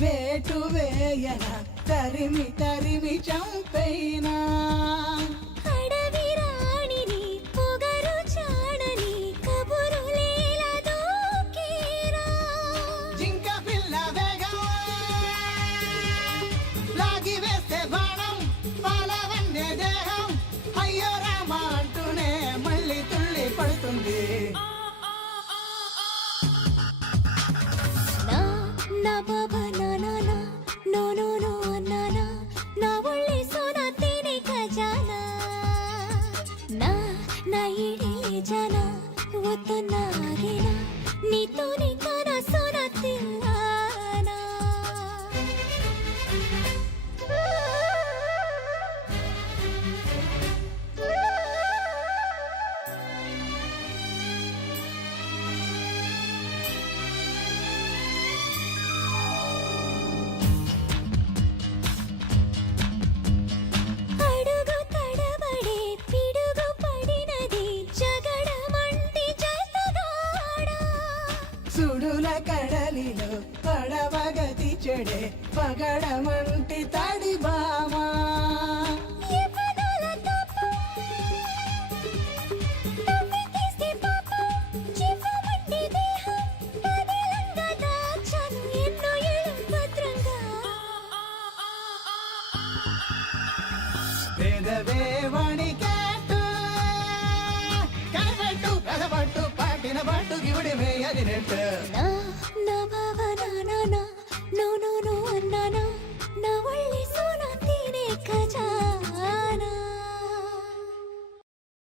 వేటు వేయన తరిమి తరిమి చంపైనా అడవి రాణిని పొగరు చాడని కబురులేలా దూకేరా జింక పిల్ల వేగం లాగి వేస్తే బాణం పాలవన్నే దేహం అయ్యో రామ అంటూనే మళ్ళీ తుళ్ళి పడుతుంది. నా బాబా నానా నో నో నో అన్నానా నా ఒళ్ళే సోనా తేనే ఖజానా నా నా ఇడే జానా వద్దన్నా ఆగేనా నీతోనే కానా సోనా తిల్లానా సుడుల కడలిలో పడవగతి చెడే పగడమంటి తడి బామా నా